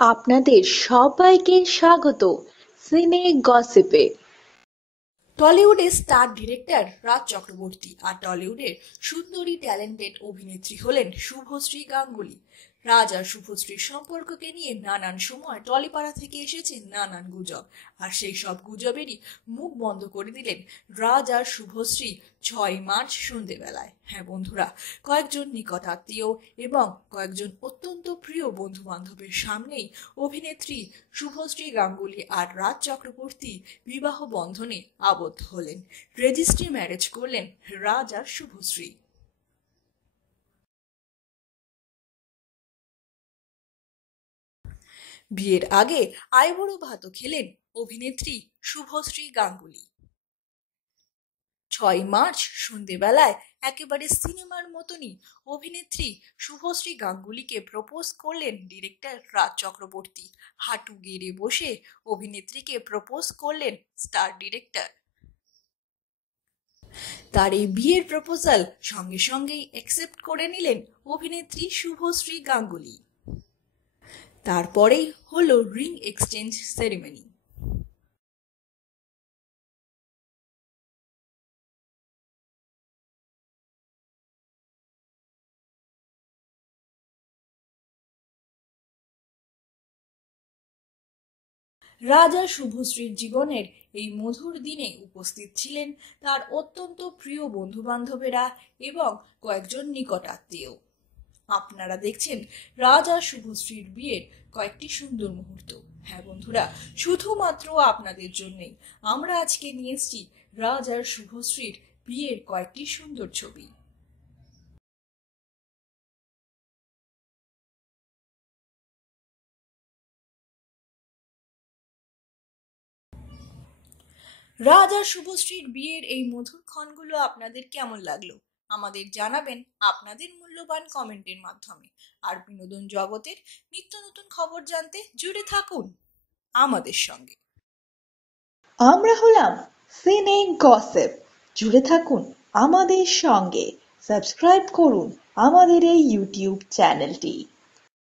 আপনাদের সবাইকে স্বাগত সিনে গসিপে। টলিউডের স্টার ডিরেক্টর রাজ চক্রবর্তী আর টলিউডের সুন্দরী ট্যালেন্টেড অভিনেত্রী হলেন শুভশ্রী গাঙ্গুলি। রাজ আর শুভশ্রীর সম্পর্ককে নিয়ে নানান সময় টলিপাড়া থেকে এসেছে নানান গুজব, আর সেই সব গুজবেরই মুখ বন্ধ করে দিলেন রাজ আর শুভশ্রী 6 মার্চ সন্ধেবেলায়। হ্যাঁ বন্ধুরা, কয়েকজন নিকট আত্মীয় এবং কয়েকজন অত্যন্ত প্রিয় বন্ধু বান্ধবের সামনেই অভিনেত্রী শুভশ্রী গাঙ্গুলি আর রাজ চক্রবর্তী বিবাহ বন্ধনে আবদ্ধ হলেন। রেজিস্ট্রি ম্যারেজ করলেন রাজ আর শুভশ্রী। বিয়ের আগে আইবুড়ো ভাতও খেলেন অভিনেত্রী শুভশ্রী গাঙ্গুলি। 6 মার্চ সন্ধেবেলায় একেবারে সিনেমার মতনই অভিনেত্রী শুভশ্রী গাঙ্গুলিকে প্রপোজ করলেন ডিরেক্টর রাজ চক্রবর্তী। হাঁটু গেড়ে বসে অভিনেত্রীকে প্রপোজ করলেন স্টার ডিরেক্টর। তার এই বিয়ের প্রপোজাল সঙ্গে সঙ্গেই অ্যাকসেপ্ট করে নিলেন অভিনেত্রী শুভশ্রী গাঙ্গুলি। তারপরেই হলো রিং এক্সচেঞ্জ সেরিমনি। রাজা শুভশ্রীর জীবনের এই মধুর দিনে উপস্থিত ছিলেন তার অত্যন্ত প্রিয় বন্ধু বান্ধবেরা এবং কয়েকজন নিকট আত্মীয়। আপনারা দেখছেন রাজ আর শুভশ্রীর বিয়ের কয়েকটি সুন্দর মুহূর্ত। হ্যাঁ বন্ধুরা, শুধুমাত্র আপনাদের জন্যই আমরা আজকে নিয়ে এসেছি রাজ আর শুভশ্রীর বিয়ের কয়েকটি সুন্দর ছবি। রাজ আর শুভশ্রীর বিয়ের এই মধুর ক্ষণগুলো আপনাদের কেমন লাগলো আমাদের জানাবেন আপনাদের মূল্যবান কমেন্টের মাধ্যমে। আর বিনোদন জগতের নিত্য নতুন খবর জানতে জুড়ে থাকুন আমাদের সঙ্গে। আমরা হলাম সিনে গসিপ। জুড়ে থাকুন আমাদের সঙ্গে, সাবস্ক্রাইব করুন আমাদের এই ইউটিউব চ্যানেলটি।